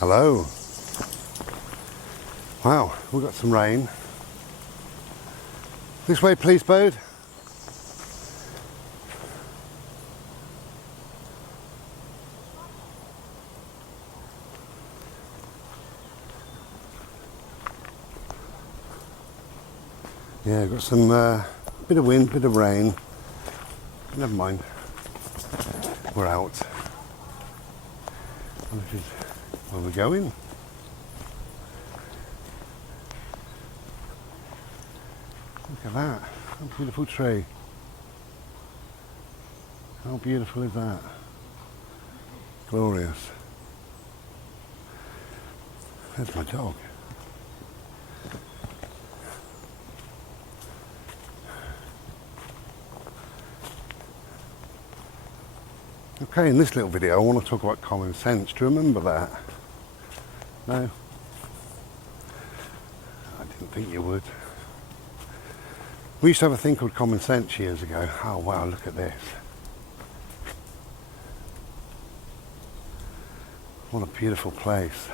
Hello. Wow, we've got some rain. This way, please, Bode. Yeah, got some bit of wind, bit of rain. Never mind. We're out. Where are we going? Look at that. What a beautiful tree. How beautiful is that? Glorious. There's my dog. Okay, in this little video I want to talk about common sense. Do you remember that? No? I didn't think you would. We used to have a thing called common sense years ago. Oh wow, look at this. What a beautiful place.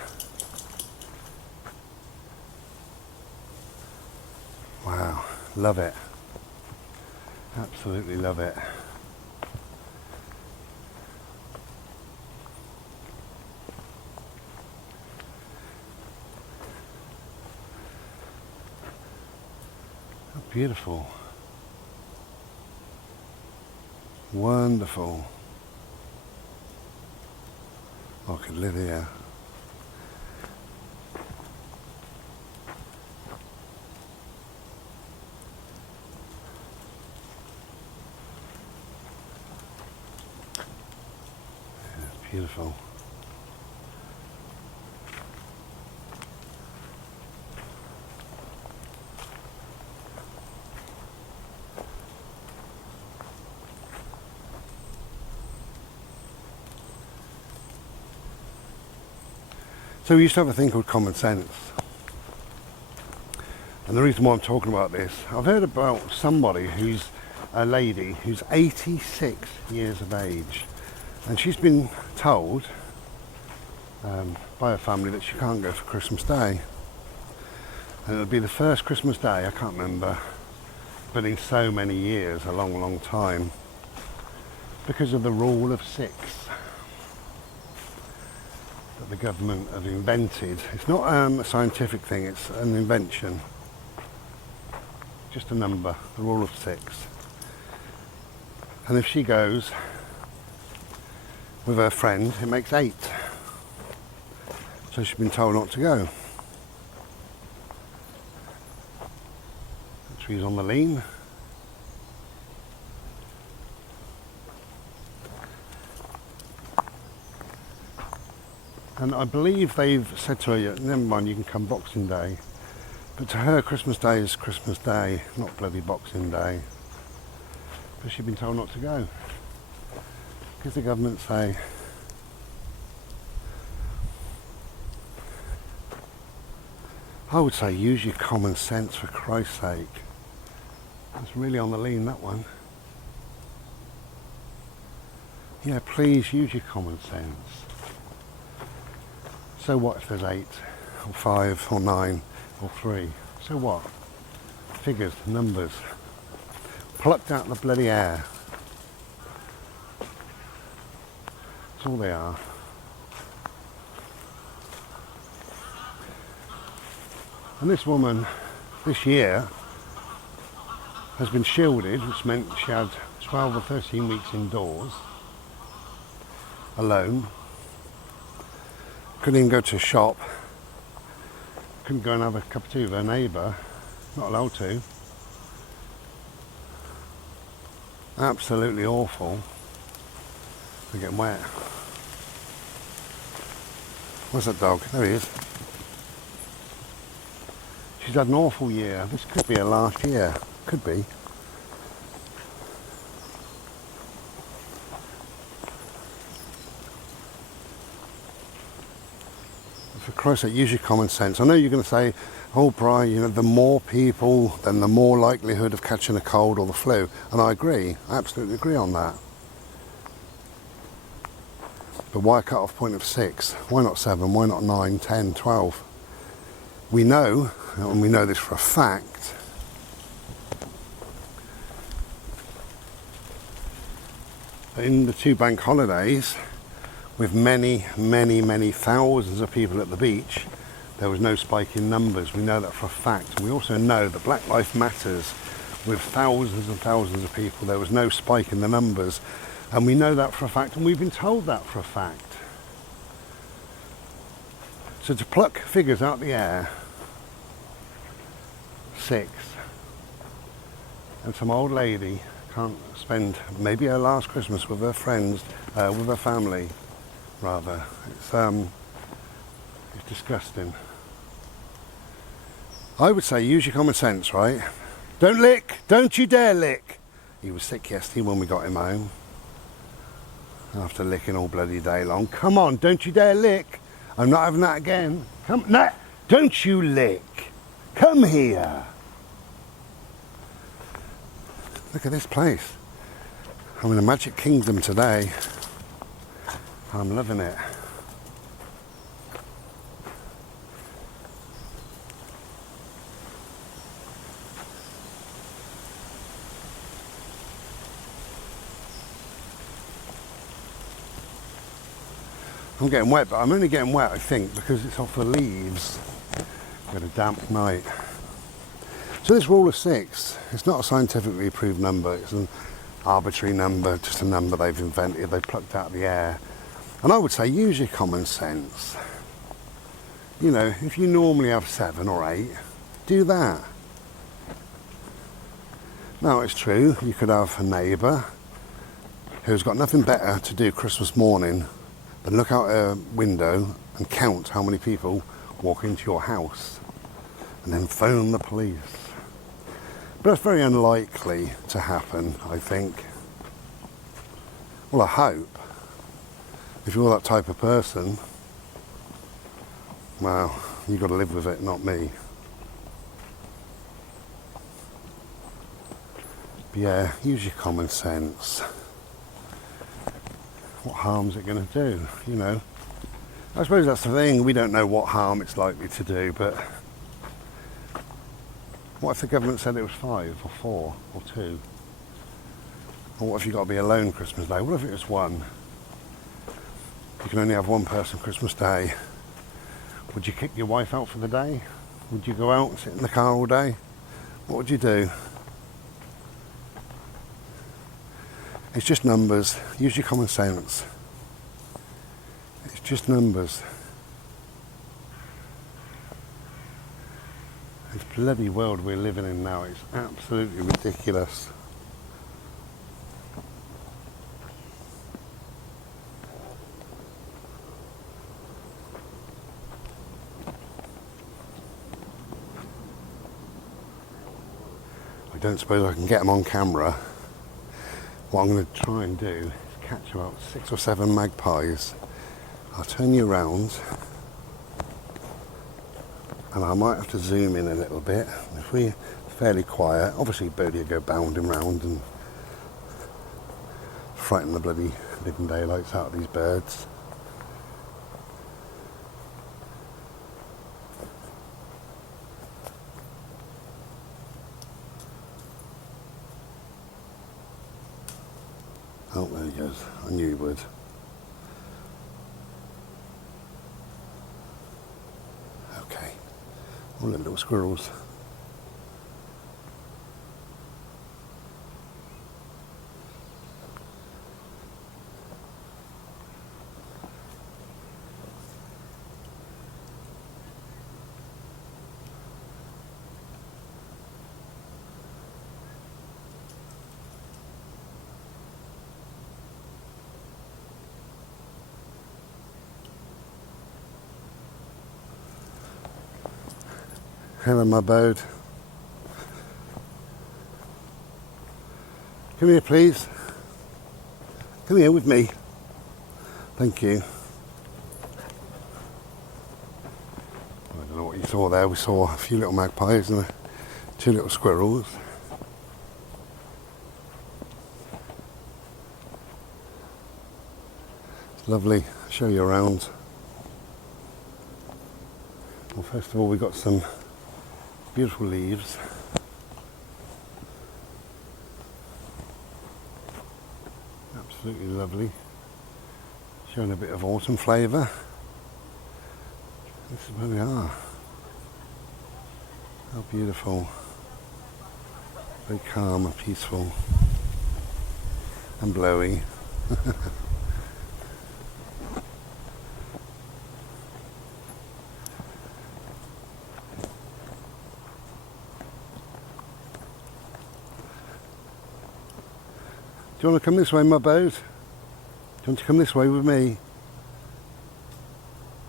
Wow, love it. Absolutely love it. Beautiful. Wonderful. I could live here. Yeah, it's beautiful. So we used to have a thing called common sense. And the reason why I'm talking about this, I've heard about somebody who's a lady who's 86 years of age. And she's been told by her family that she can't go for Christmas Day. And it'll be the first Christmas Day, I can't remember, but in so many years, a long, long time, because of the rule of 6. That the government have invented. It's not a scientific thing, it's an invention. Just a number, the rule of 6. And if she goes with her friend, it makes 8. So she's been told not to go. The tree's on the lean. And I believe they've said to her, yeah, never mind, you can come Boxing Day. But to her, Christmas Day is Christmas Day, not bloody Boxing Day. But she's been told not to go. Because the government say, I would say use your common sense for Christ's sake. It's really on the lean, that one. Yeah, please use your common sense. So what if there's 8 or 5 or 9 or 3? So what? Figures, numbers, plucked out of the bloody air. That's all they are. And this woman, this year, has been shielded, which meant she had 12 or 13 weeks indoors, alone. Couldn't even go to a shop. Couldn't go and have a cup of tea with her neighbour. Not allowed to. Absolutely awful. They're getting wet. Where's that dog? There he is. She's had an awful year. This could be her last year. Could be. For Christ's sake, use your common sense. I know you're going to say, oh Brian, you know, the more people, then the more likelihood of catching a cold or the flu. And I agree. I absolutely agree on that. But why a cut-off point of 6? Why not 7? Why not 9, 10, 12? We know, and we know this for a fact, in the 2 bank holidays, with many, many, many thousands of people at the beach, there was no spike in numbers. We know that for a fact. We also know that Black Lives Matters, with thousands and thousands of people, there was no spike in the numbers. And we know that for a fact, and we've been told that for a fact. So to pluck figures out the air, 6, and some old lady can't spend maybe her last Christmas with her friends, with her family, rather. It's disgusting. I would say use your common sense, right? Don't lick! Don't you dare lick! He was sick yesterday when we got him home. After licking all bloody day long. Come on, don't you dare lick! I'm not having that again. Come, no, don't you lick! Come here! Look at this place. I'm in a magic kingdom today. I'm loving it. I'm getting wet, but I'm only getting wet, I think, because it's off the leaves. Got a damp night. So this rule of 6, it's not a scientifically proved number, it's an arbitrary number, just a number they've invented, they plucked out of the air. And I would say use your common sense. You know, if you normally have 7 or 8, do that. Now it's true, you could have a neighbour who's got nothing better to do Christmas morning than look out a window and count how many people walk into your house and then phone the police. But that's very unlikely to happen, I think. Well, I hope. If you're that type of person, well, you've got to live with it, not me. But yeah, use your common sense. What harm's it going to do, you know? I suppose that's the thing, we don't know what harm it's likely to do, but what if the government said it was 5 or 4 or 2? Or what if you got to be alone Christmas Day? What if it was 1? You can only have one person Christmas Day. Would you kick your wife out for the day? Would you go out and sit in the car all day? What would you do? It's just numbers. Use your common sense. It's just numbers. This bloody world we're living in now is absolutely ridiculous. I don't suppose I can get them on camera. What I'm going to try and do is catch about 6 or 7 magpies. I'll turn you around and I might have to zoom in a little bit. If we're fairly quiet, obviously birdie will go bounding round and frighten the bloody living daylights out of these birds. Oh, there he goes. I knew he would. Okay. All the little squirrels. Hello, my bird. Come here, please. Come here with me. Thank you. I don't know what you saw there. We saw a few little magpies and 2 little squirrels. It's Lovely. I'll show you around. Well, first of all, we've got some beautiful leaves. Absolutely lovely. Showing a bit of autumn flavour. This is where we are. How beautiful. Very calm and peaceful. And blowy. Do you want to come this way, my boat? Do you want to come this way with me?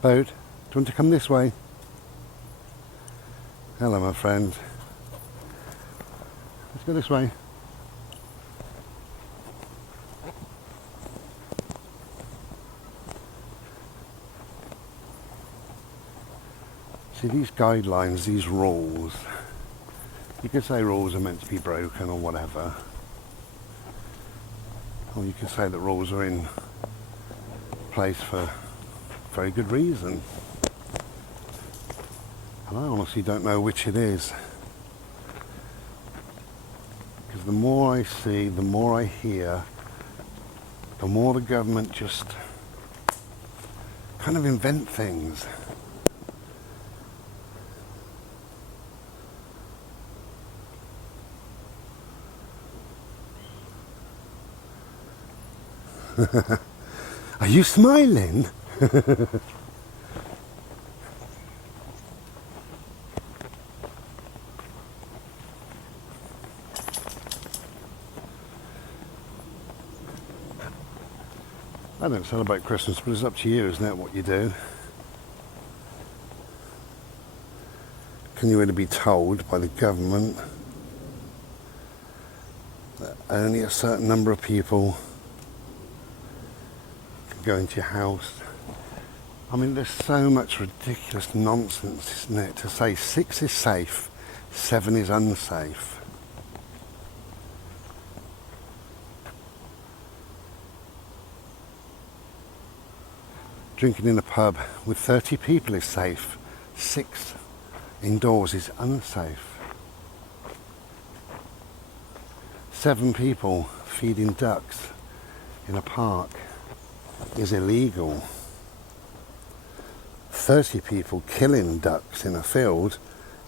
Boat, do you want to come this way? Hello, my friend. Let's go this way. See, these guidelines, these rules, you could say rules are meant to be broken or whatever. Or you could say that rules are in place for very good reason. And I honestly don't know which it is. Because the more I see, the more I hear, the more the government just kind of invent things. Are you smiling? I don't celebrate Christmas, but it's up to you, isn't it, what you do? Can you really be told by the government that only a certain number of people go into your house? I mean, there's so much ridiculous nonsense, isn't it, to say 6 is safe, 7 is unsafe. Drinking in a pub with 30 people is safe, 6 indoors is unsafe. 7 people feeding ducks in a park is illegal. 30 people killing ducks in a field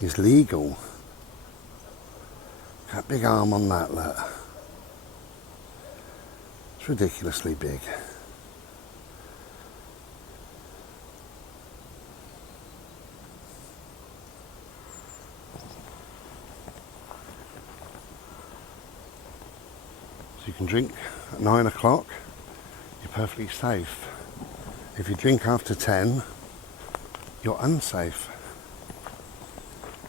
is legal. That big arm on that, look. It's ridiculously big. So you can drink at 9 o'clock. You're perfectly safe. If you drink after 10, you're unsafe.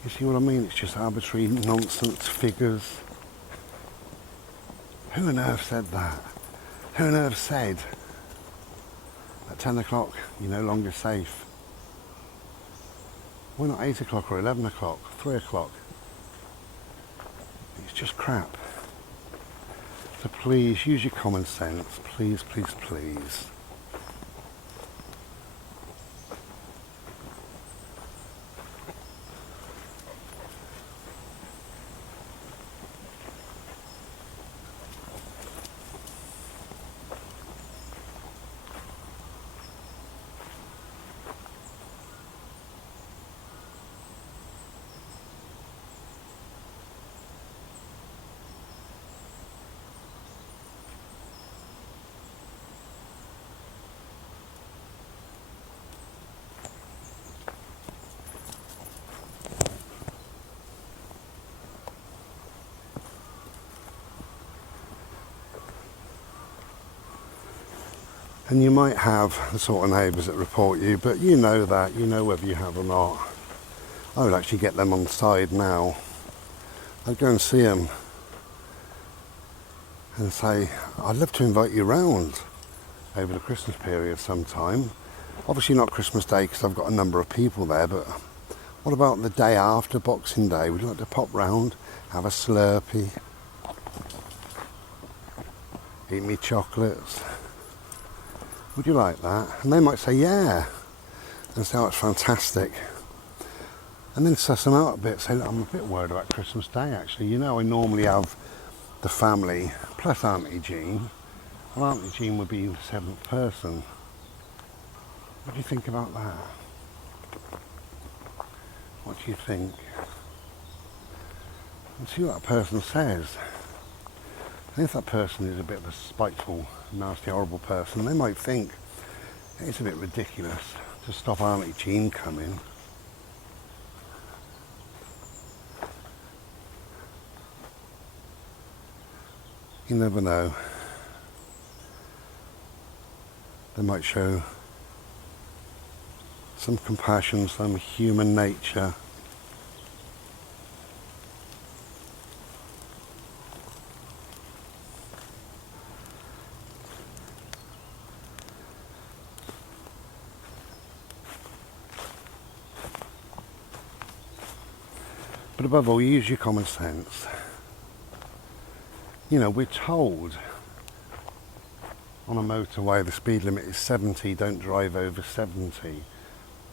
You see what I mean? It's just arbitrary nonsense figures. Who on earth said that? Who on earth said at 10 o'clock you're no longer safe? Why not 8 o'clock or 11 o'clock, 3 o'clock? It's just crap. So please, use your common sense. Please, please, please. And you might have the sort of neighbours that report you, but you know that, you know whether you have or not. I would actually get them on side now. I'd go and see them and say, I'd love to invite you round over the Christmas period sometime. Obviously not Christmas Day because I've got a number of people there, but what about the day after Boxing Day? Would you like to pop round, have a Slurpee, eat me chocolates? Would you like that? And they might say, yeah. And say, oh, it's fantastic. And then suss them out a bit. Say, look, I'm a bit worried about Christmas Day, actually. You know, I normally have the family plus Auntie Jean. And Auntie Jean would be the 7th person. What do you think about that? What do you think? And see what that person says. And if that person is a bit of a spiteful, nasty, horrible person, they might think it's a bit ridiculous to stop Auntie Jean coming. You never know. They might show some compassion, some human nature. But above all, use your common sense. You know, we're told on a motorway the speed limit is 70, don't drive over 70.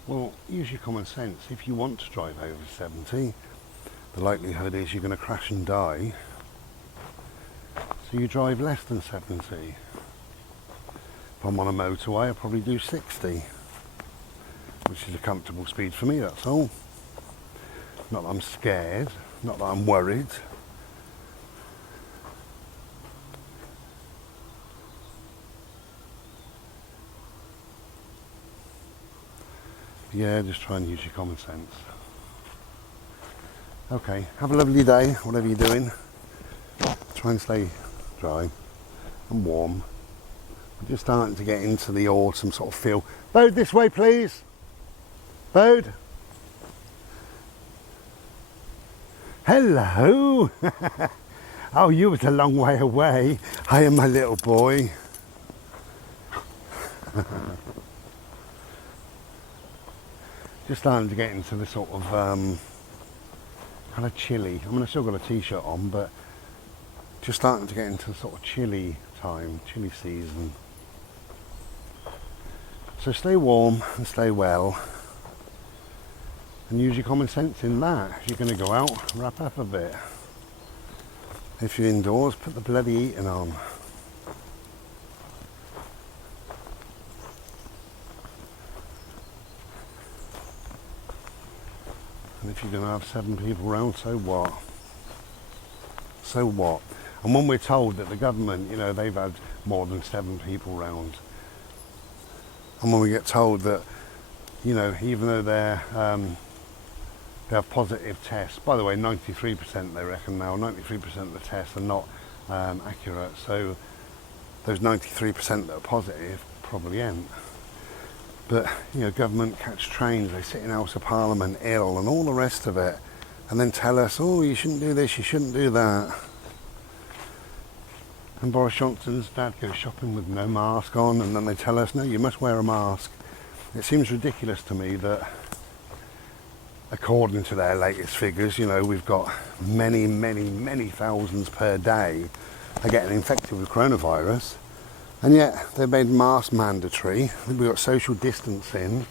Well, use your common sense. If you want to drive over 70, the likelihood is you're going to crash and die. So you drive less than 70. If I'm on a motorway, I'll probably do 60, which is a comfortable speed for me, that's all. Not that I'm scared, not that I'm worried. Yeah, just try and use your common sense. Okay, have a lovely day, whatever you're doing. Try and stay dry and warm. We're just starting to get into the autumn sort of feel. Bode, this way please. Bode. Hello. Oh, you was a long way away. Hiya, my little boy. Just starting to get into the sort of kind of chilly. I mean, I've still got a t-shirt on, but just starting to get into the sort of chilly time, chilly season. So stay warm and stay well, and use your common sense in that. If you're going to go out, wrap up a bit. If you're indoors, put the bloody heating on. And if you're going to have 7 people around, so what? So what? And when we're told that the government, you know, they've had more than 7 people round, and when we get told that, you know, even though they have positive tests, by the way, 93% they reckon now, 93% of the tests are not accurate, so those 93% that are positive probably ain't. But, you know, government catch trains, they sit in House of Parliament ill and all the rest of it, and then tell us, oh, you shouldn't do this, you shouldn't do that. And Boris Johnson's dad goes shopping with no mask on, and then they tell us, no, you must wear a mask. It seems ridiculous to me that, according to their latest figures, you know, we've got many, many, many thousands per day are getting infected with coronavirus. And yet they've made masks mandatory. We've got social distancing.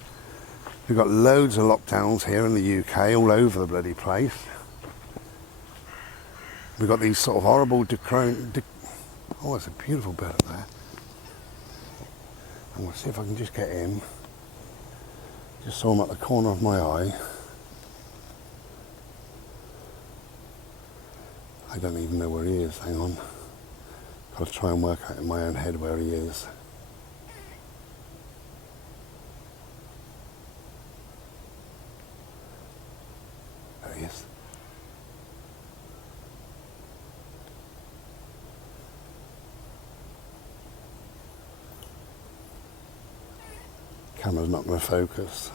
We've got loads of lockdowns here in the UK, all over the bloody place. We've got these sort of horrible oh, it's a beautiful bird up there. I'm going to see if I can just get him. Just saw him at the corner of my eye. I don't even know where he is. Hang on. Got to try and work out in my own head where he is. There he is. Camera's not going to focus.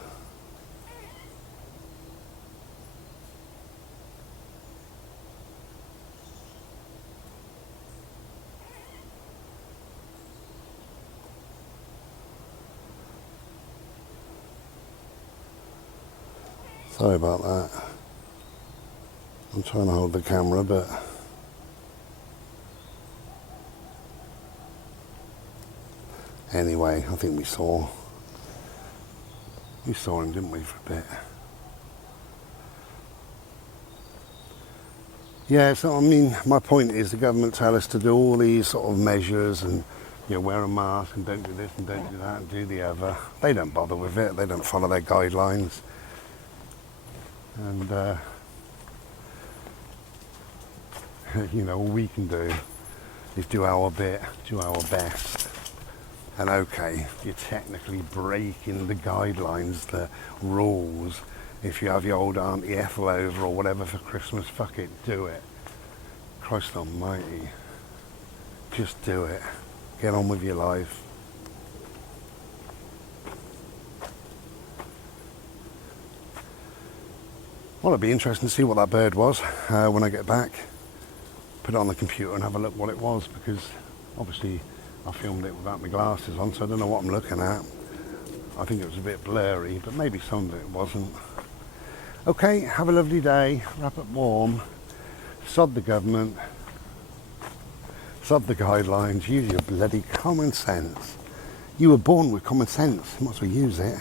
Sorry about that. I'm trying to hold the camera, but Anyway, I think we saw him, didn't we, for a bit? Yeah, so I mean, my point is the government tell us to do all these sort of measures and, you know, wear a mask and don't do this and don't do that and do the other. They don't bother with it. They don't follow their guidelines. And, you know, all we can do is do our bit, do our best. And okay, you're technically breaking the guidelines, the rules. If you have your old Auntie Ethel over or whatever for Christmas, fuck it, do it. Christ almighty. Just do it. Get on with your life. Well, it'd be interesting to see what that bird was when I get back. Put it on the computer and have a look what it was, because obviously I filmed it without my glasses on, so I don't know what I'm looking at. I think it was a bit blurry, but maybe some of it wasn't. Okay, have a lovely day, wrap up warm, sod the government, sod the guidelines, use your bloody common sense. You were born with common sense, you might as well use it.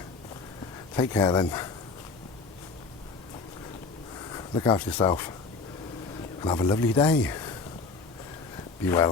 Take care then. Look after yourself and have a lovely day. Be well.